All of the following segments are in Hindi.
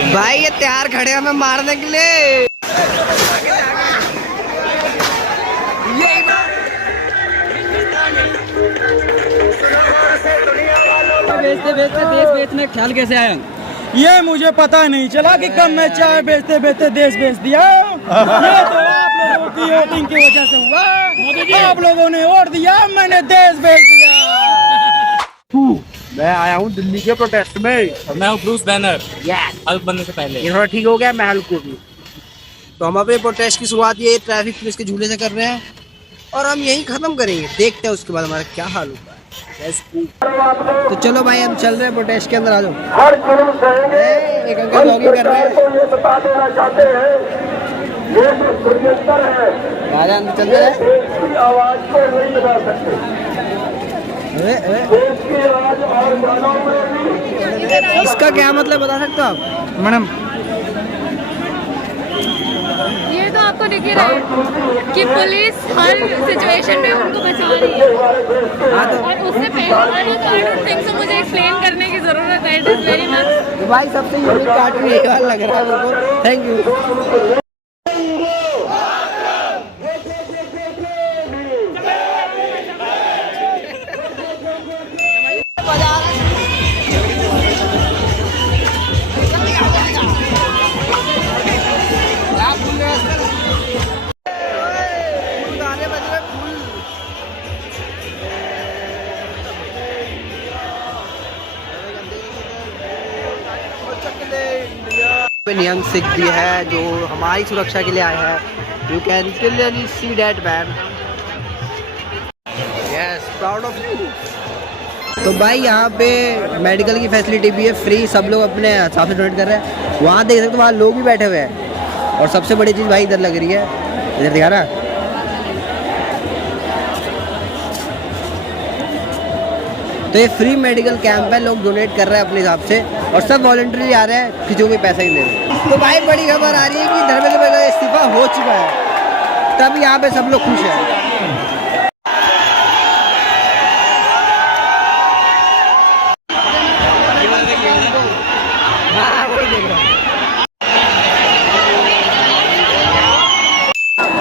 भाई ये तैयार खड़े हैं हमें मारने के लिए। बेचते बेचते देश बेचने का ख्याल कैसे आया? ये मुझे पता नहीं चला कि कब मैं चाय बेचते बेचते देश बेच दिया। ये तो आप लोगों की वोटिंग की वजह से हुआ। आप लोगों ने वोट दिया, मैंने देश बेच दिया। मैं आया हूँ दिल्ली के प्रोटेस्ट में। मैं हूँ ब्रूस बैनर, हल्क बनने से पहले। ये थोड़ा ठीक हो गया, मैं हल्क को भी। तो हम अपने प्रोटेस्ट की शुरुआत ये ट्रैफिक पुलिस के झूले से कर रहे हैं और हम यही खत्म करेंगे। देखते हैं उसके बाद हमारा क्या हाल होता है। तो चलो भाई हम चल रहे हैं प्रोटेस्ट के अंदर। आ जाओ। एक अंकल जॉगिंग कर रहे हैं। राजा अंदर चल रहे हैं। इसका क्या मतलब बता सकते हो आप मैडम? ये तो आपको दिख ही रहा है कि पुलिस हर सिचुएशन में उनको बचा रही है। और उससे पहले आई डोंट थिंक सो मुझे एक्सप्लेन करने की जरूरत है। It is very much. भाई सबसे यूनिक कार्टून यही वाला लग रहा है मेरे को। Thank you. नियंग सिख भी है जो हमारी सुरक्षा के लिए आया है। You can clearly see that man. Yes, proud of you. तो भाई यहाँ पे मेडिकल की फैसिलिटी भी है फ्री। सब लोग अपने हिसाब से डोनेट कर रहे हैं। वहाँ देख सकते हो, वहाँ लोग भी बैठे हुए हैं। और सबसे बड़ी चीज़ भाई इधर लग रही है, इधर दिखा रहा। तो ये फ्री मेडिकल कैंप है। लोग डोनेट कर रहे हैं अपने हिसाब से और सब वॉलंटरी आ रहे हैं, किसी को कोई पैसा ही नहीं दे रहे। तो भाई बड़ी खबर आ रही है कि धर्मेंद्र प्रधान का इस्तीफा हो चुका है। तब यहाँ पे सब लोग खुश हैं।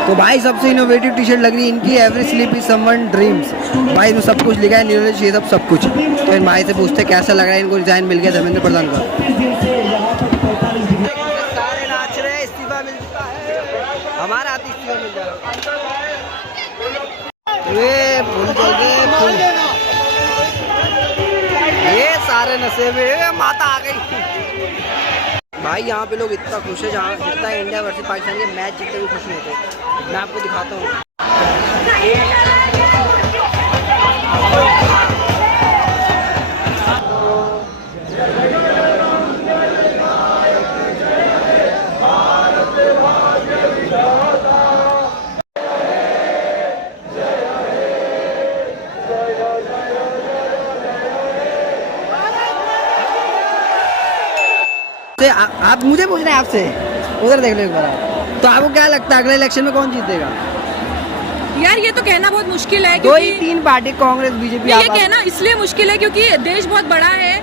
तो भाई सबसे इनोवेटिव टी शर्ट लग रही है इनकी, every sleep is someone dreams. भाई इसमें सब कुछ लिखा है, न्यूरोलॉजी ये सब कुछ। तो इन भाई से पूछते कैसा लग रहा है इनको डिजाइन मिल गया धर्मेंद्र प्रधान का। सारे नाच रहे हैं, इस्तीफा मिल चुका है। हमारा हाथ इस्तीफा मिल जाएगा। ये फुल चल गए, ये सारे नशे में माता आ गई। भाई यहाँ पे लोग इतना खुश है, जहाँ जितना इंडिया वर्सेस पाकिस्तान के मैच जितने भी खुश नहीं होते। मैं आपको दिखाता हूँ। आप मुझे पूछ रहे हैं आपसे, उधर देख लो एक बार। तो आपको क्या लगता है अगले इलेक्शन में कौन जीतेगा? यार ये तो कहना बहुत मुश्किल है। दो ही तीन पार्टी, कांग्रेस बीजेपी। ये कहना इसलिए मुश्किल है क्योंकि देश बहुत बड़ा है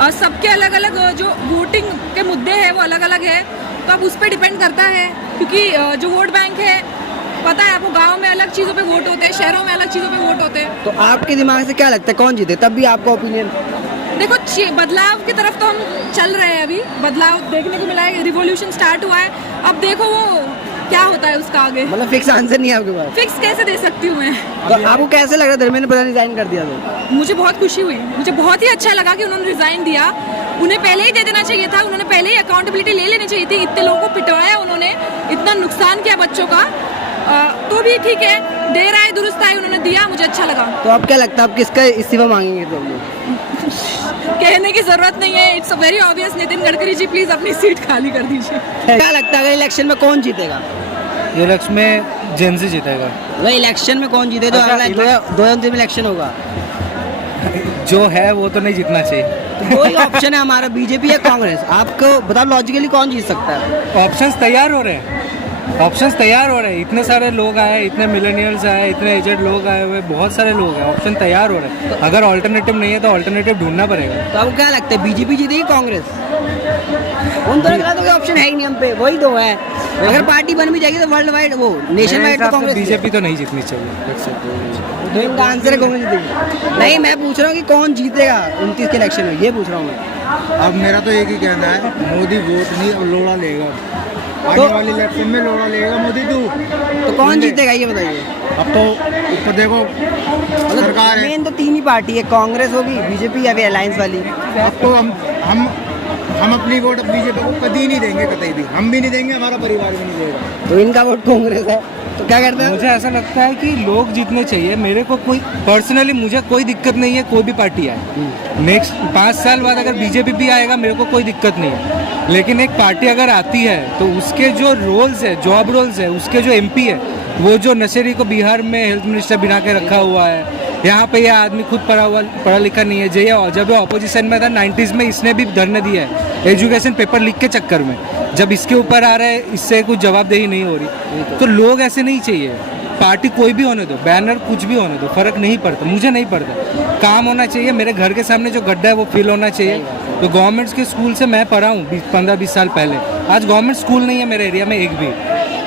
और सबके अलग अलग जो वोटिंग के मुद्दे हैं वो अलग अलग है। तो अब उस पर डिपेंड करता है क्योंकि जो वोट बैंक है, पता है आपको, गाँव में अलग चीज़ों पे वोट होते हैं, शहरों में अलग चीज़ों पे वोट होते हैं। तो आपके दिमाग से क्या लगता है कौन जीते? तब भी आपका ओपिनियन। देखो बदलाव की तरफ तो हम चल रहे हैं। अभी बदलाव देखने को मिला है, रिवॉल्यूशन स्टार्ट हुआ है। अब देखो वो क्या होता है उसका आगे। मतलब फिक्स आंसर नहीं है आपके पास? फिक्स कैसे दे सकती हूँ मैं? तो आपको कैसे लग रहा है धर्मेंद्र प्रधान रिजाइन कर दिया? तो मुझे बहुत खुशी हुई, मुझे बहुत ही अच्छा लगा कि उन्होंने रिजाइन दिया। उन्हें पहले ही दे देना चाहिए था, उन्होंने पहले ही अकाउंटेबिलिटी ले लेनी चाहिए थी। इतने लोगों को पिटवाया उन्होंने, इतना नुकसान किया बच्चों का। तो भी ठीक है, देर आए दुरुस्त आए, उन्होंने दिया, मुझे अच्छा लगा। तो आप क्या लगता है आप किसका इस्तीफा मांगेंगे? तो कहने की जरूरत नहीं है, it's very obvious. Nitin Gadkari ji please अपनी सीट खाली कर दीजिए। क्या लगता है अगर इलेक्शन में कौन जीतेगा? इलेक्शन में जेएनसी जीतेगा। वही इलेक्शन में कौन जीते? तो अगला 2023 में इलेक्शन होगा। जो है वो तो नहीं जीतना चाहिए। तो दो ही ऑप्शन है हमारा, बीजेपी या कांग्रेस। आपको बताओ लॉजिकली कौन जीत सकता है? ऑप्शंस तैयार हो रहे हैं, ऑप्शंस तैयार हो रहे हैं। इतने सारे लोग आए, इतने मिलेनियल्स आए, इतने एजेड लोग आए हुए, बहुत सारे लोग हैं। ऑप्शन तैयार हो रहे हैं। अगर ऑल्टरनेटिव नहीं है तो ऑल्टरनेटिव ढूंढना पड़ेगा। तो आपको क्या लगता है बीजेपी जीतेगी कांग्रेस? उन दोनों के साथ कोई ऑप्शन है ही नहीं हम पे, वही दो है। अगर पार्टी बन भी जाएगी तो वर्ल्ड वाइड वो नेशन वाइड तो कांग्रेस बीजेपी तो नहीं जीतनी चाहिए। तो इनका आंसर है कांग्रेस जीतेगी। नहीं, मैं पूछ रहा हूँ कि कौन जीतेगा 29 के इलेक्शन में, ये पूछ रहा हूँ मैं। अब मेरा तो एक ही कहना है, मोदी वोट नहीं अब लोड़ा लेगा। आने वाले इलेक्शन में लोड़ा लेगा मोदी तो कौन जीतेगा ये बताइए। अब तो ऊपर देखो सरकार है, मेन तो 3 ही पार्टी है, कांग्रेस होगी, बीजेपी या फिर अलायंस वाली। अब तो हम अपनी वोट बीजेपी को कभी नहीं देंगे, कतई भी हम भी नहीं देंगे, हमारा परिवार भी नहीं देगा। तो इनका वोट कांग्रेस है, तो क्या करते हैं? मुझे ऐसा लगता है कि लोग जीतने चाहिए। मेरे को कोई पर्सनली मुझे कोई दिक्कत नहीं है कोई भी पार्टी आए। नेक्स्ट 5 साल बाद अगर बीजेपी भी आएगा मेरे को कोई दिक्कत नहीं है, लेकिन एक पार्टी अगर आती है तो उसके जो रोल्स है, जॉब रोल्स है, उसके जो एमपी है, वो जो नशेरी को बिहार में हेल्थ मिनिस्टर बना के रखा हुआ है, यहाँ पे यह आदमी खुद पढ़ा लिखा नहीं है। जब ये ऑपोजिशन में था 90s में, इसने भी धरने दिया है एजुकेशन पेपर लीक के चक्कर में। जब इसके ऊपर आ रहा है, इससे कुछ जवाबदेही नहीं हो रही। तो लोग ऐसे नहीं चाहिए, पार्टी कोई भी होने दो, बैनर कुछ भी होने दो, फर्क नहीं पड़ता, मुझे नहीं पड़ता। काम होना चाहिए। मेरे घर के सामने जो गड्ढा है वो फिल होना चाहिए। तो गवर्नमेंट के स्कूल से मैं पढ़ा हूँ 15-20 साल पहले, आज गवर्नमेंट स्कूल नहीं है मेरे एरिया में एक भी,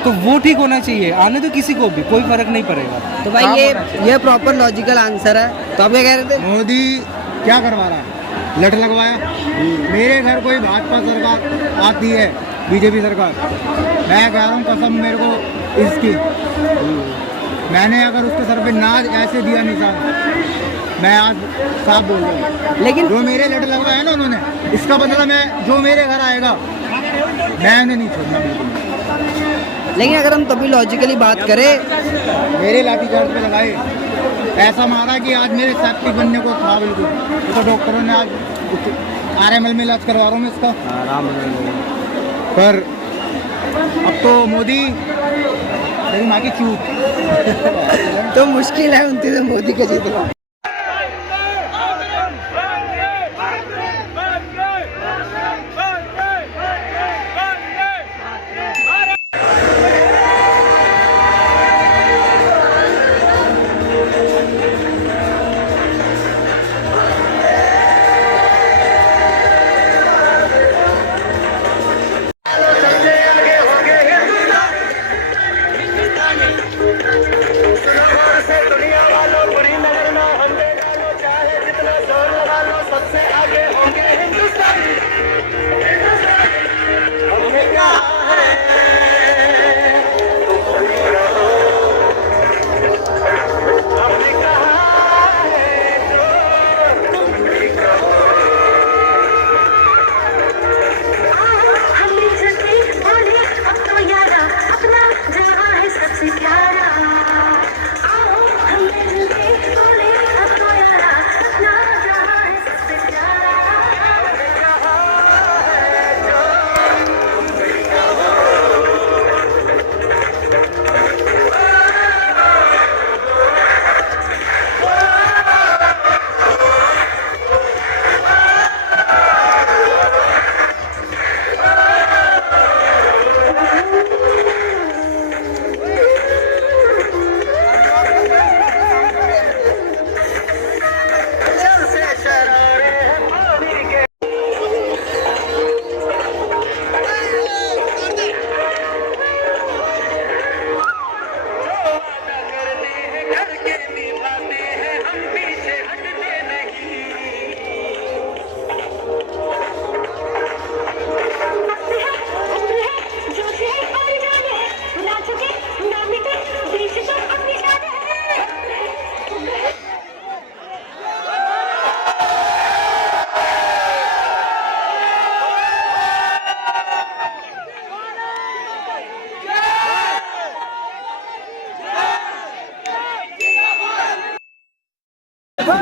तो वो ठीक होना चाहिए। आने तो किसी को भी कोई फर्क नहीं पड़ेगा। तो भाई ये प्रॉपर लॉजिकल आंसर है। तो आप क्या कह रहे थे? मोदी क्या करवा रहा है? लट लगवाया। मेरे घर कोई भाजपा सरकार आती है, बीजेपी सरकार, मैं कह रहा हूँ कसम मेरे को इसकी, मैंने अगर उसके सर पे नाज ऐसे दिया निशान, मैं आज साफ बोल रहा हूँ। लेकिन जो मेरे लट लगवाया ना उन्होंने, इसका बदला मैं जो मेरे घर आएगा मैंने नहीं छोड़ना बिल्कुल। लेकिन अगर हम तभी लॉजिकली बात करें, मेरे लाठी चार्ज पे लगाए, ऐसा मारा कि आज मेरे सेप्टिक बनने को था बिल्कुल। तो डॉक्टरों ने आज RML में इलाज करवा रहा हूँ मैं इसका, पर अब तो मोदी तेरी माँ की चूत। तो मुश्किल है 29 में मोदी का जीतना।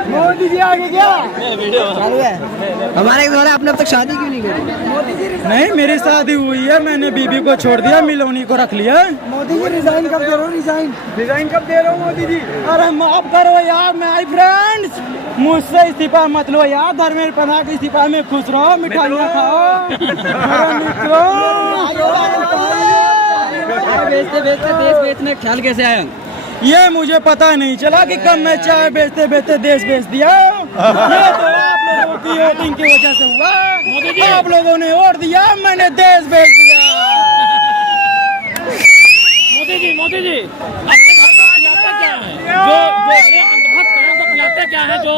मोदी जी आगे क्या चालू है हमारे घर। आपने अब तक शादी क्यों नहीं करी? नहीं, मेरी शादी हुई है, मैंने बीबी को छोड़ दिया, मिलोनी को रख लिया। मोदी जी रिजाइन कब दे रहे हो? रिजाइन कब दे रहे हो मोदी जी? अरे माफ करो यार माय फ्रेंड्स, मुझसे इस्तीफा मत लो यार। धर्मेंद्र प्रधान के इस्तीफा में खुश रहो, मिठाइयाँ खाओ। बेचते बेचते देश बेचने ख्याल कैसे आया? ये मुझे पता नहीं चला कि कब मैं चाय बेचते बेचते देश बेच दिया। ये तो आप लोगों की वोटिंग की वजह से हुआ। आप लोगों ने वोट दिया, मैंने देश बेच दिया। मोदी जी अपने भक्त को खिलाते क्या है? जो भक्त हैं उनको खिलाते क्या है? जो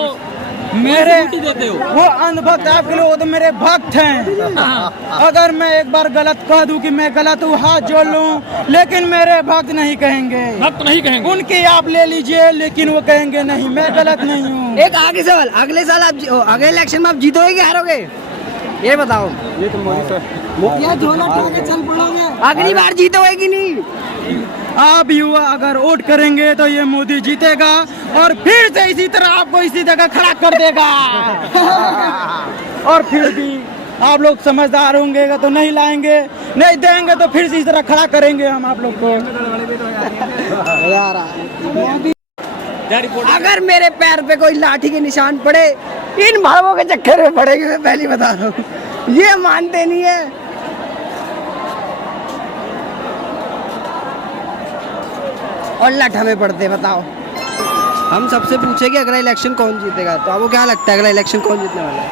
मेरे देते हो वो अंधभक्त आपके लोग तो मेरे भक्त हैं। अगर मैं एक बार गलत कह दूं कि मैं गलत हूँ, हाथ जोड़ लूं, लेकिन मेरे भक्त नहीं कहेंगे। भक्त नहीं कहेंगे। उनकी आप ले लीजिए, लेकिन वो कहेंगे नहीं, मैं गलत नहीं हूँ। एक आगे सवाल, अगले साल आप अगले इलेक्शन में आप जीतोगे कि हारोगे? ये बताओ। ये तो मोदी सर या झोला के चल पड़ोगे। अगली बार जीतोगे कि नहीं? आप युवा अगर वोट करेंगे तो ये मोदी जीतेगा और फिर से इसी तरह आपको इसी जगह खड़ा कर देगा। और फिर भी आप लोग समझदार होंगे तो नहीं लाएंगे, नहीं देंगे तो फिर से इस तरह खड़ा करेंगे हम आप लोग को। अगर मेरे पैर पे कोई लाठी के निशान पड़े, इन भावों के चक्कर में पड़ेंगे, मैं पहले बता रहा हूँ। ये मानते नहीं है। और लठ हमें पड़ते, बताओ। हम सबसे पूछे कि अगला इलेक्शन कौन जीतेगा, तो आपको क्या लगता है अगला इलेक्शन कौन जीतने वाला है?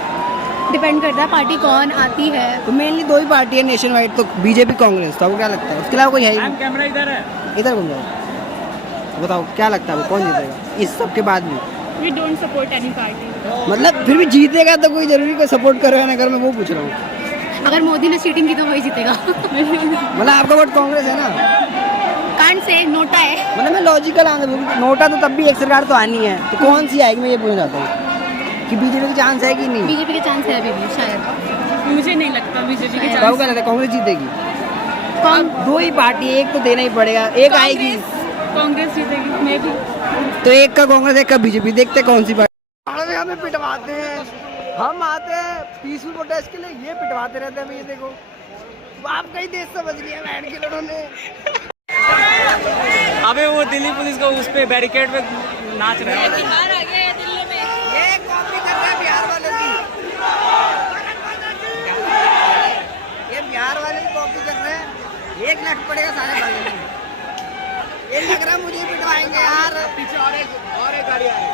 डिपेंड करता है पार्टी कौन आती है। तो मेनली दो ही पार्टी है नेशन वाइड, तो बीजेपी कांग्रेस। तो आपको क्या लगता है? उसके अलावा कोई है ही नहीं। कैमरा इधर है। इधर घूम जाओ, बताओ क्या लगता है वो कौन जीतेगा इस सब के बाद भी? We don't support any party. मतलब फिर भी जीतेगा तो कोई जरूरी कोई सपोर्ट करेगा ना, अगर मैं वो पूछ रहा हूँ। अगर मोदी ने चीटिंग की तो वही जीतेगा। मतलब आपका वोट कांग्रेस है ना? कांट से नोटा है। मतलब मैं लॉजिकल आंसर बोलूं, नोटा तो तब भी एक सरकार तो आनी है, तो कौन सी आएगी मैं ये पूछना चाहता हूँ कि बीजेपी की चांस है कि नहीं? बीजेपी के चांस है अभी भी शायद। मुझे नहीं लगता बीजेपी के आपको क्या लगता है कांग्रेस जीतेगी? कौन? दो ही पार्टी, एक तो देना ही पड़ेगा, एक आएगी कांग्रेस जीतेगी मे भी। तो एक का कांग्रेस एक का बीजेपी, देखते कौन सी पार्टी। हमें पिटवाते हैं, हम आते हैं पीसफुल प्रोटेस्ट के लिए, ये पिटवाते रहते हैं। ये देखो आपका ही देश समझ लिया बैठ के लोगों ने। अबे वो दिल्ली पुलिस को उस पे बैरिकेड पे नाच रहे हैं। बिहार आ गया है दिल्ली में। ये कॉपी कर रहे हैं बिहार वाले की, ये बिहार वाले की कॉपी कर रहे हैं। एक लट पड़ेगा सारे भाई में। ये लग रहा है मुझे पिटवाएंगे यार। पीछे और एक गाड़ी आ रही है।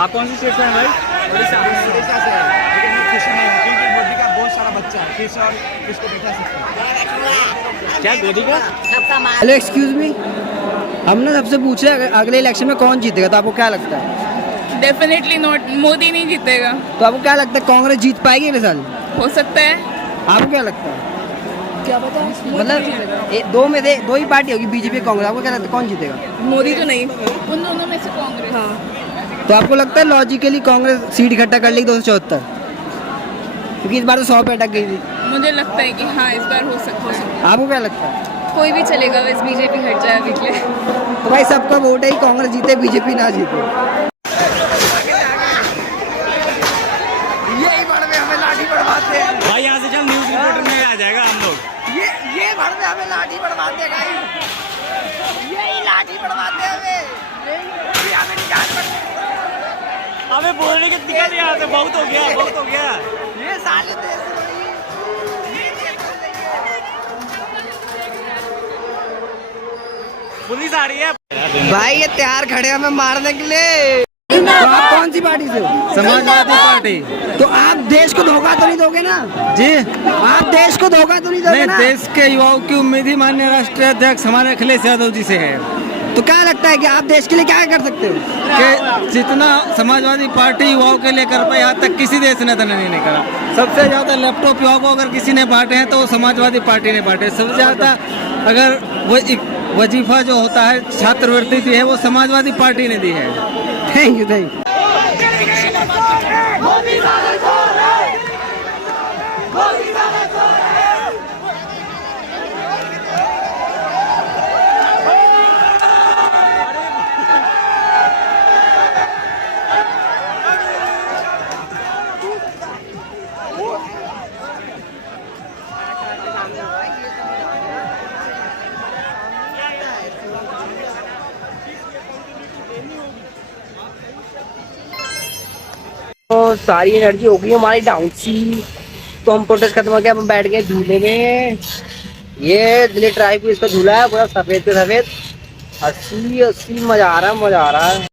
आप कौन सी स्टेट से हैं भाई? उड़ीसा से है, लेकिन मैं खुश नहीं हूँ क्योंकि मोदी का बहुत सारा बच्चा है, फिर से और इसको बैठा सकते हैं। क्या गोदी का? हेलो एक्सक्यूज मी, हमने सबसे पूछा अगले इलेक्शन में कौन जीतेगा, तो आपको क्या लगता है? डेफिनेटली नॉट, मोदी नहीं जीतेगा। तो आपको क्या लगता है कांग्रेस जीत पाएगी अगले साल? हो सकता है। आपको क्या लगता है? क्या पता, मतलब दो ही पार्टी होगी, बीजेपी कांग्रेस। आपको क्या लगता है कौन जीतेगा? मोदी तो नहीं, उन दोनों में से कांग्रेस। हाँ। तो आपको लगता है लॉजिकली कांग्रेस सीट इकट्ठा कर लेगी 274? क्योंकि इस बार तो 100 पे अटक गई थी। मुझे लगता है कि हाँ इस बार हो सकता है। आपको क्या लगता है? कोई भी चलेगा, बस बीजेपी हट जाए अभी के लिए। तो भाई सबका वोट है कांग्रेस जीते बीजेपी ना जीते। यही बार में हमें लाठी पड़वाते हैं भाई यहाँ से चल न्यूज़ रिपोर्टर में आ जाएगा हम लोग। ये भर में हमें लाठी पड़वाते हैं गाइस, यही लाठी पड़वाते हैं हमें निकाल पड़ते। अबे बोलने के निकल यहाँ से, बहुत हो गया, बहुत हो गया। ये साले देश पुलिस आ रही है भाई, ये तैयार खड़े हैं हमें मारने के लिए। तो आप कौन सी पार्टी से हो? समाजवादी पार्टी। तो आप देश को धोखा तो नहीं दोगे ना? जी आप देश को धोखा तो नहीं दोगे नहीं, ना? देश के युवाओं की उम्मीद ही माननीय राष्ट्रीय अध्यक्ष हमारे अखिलेश यादव जी से है तो क्या लगता है कि आप देश के लिए क्या कर सकते हो? कि जितना समाजवादी पार्टी युवाओं के लिए कर पाई, आज तक किसी देश नेता ने नहीं करा। सबसे ज़्यादा लैपटॉप युवाओं को अगर किसी ने बांटे हैं तो वो समाजवादी पार्टी ने बांटे। सबसे ज़्यादा अगर वो वजीफा जो होता है, छात्रवृत्ति दी है, वो समाजवादी पार्टी ने दी है। Thank you, thank you. तो सारी एनर्जी हो गई हमारी डाउन सी, तो हम प्रोटेस्ट खत्म हो गया, हम बैठ गए झूले में। ये दिल्ली ट्रैफिक पुलिस का झूला है, पूरा सफेद पे सफेद। 80 80 मजा आ रहा है, मजा आ रहा है।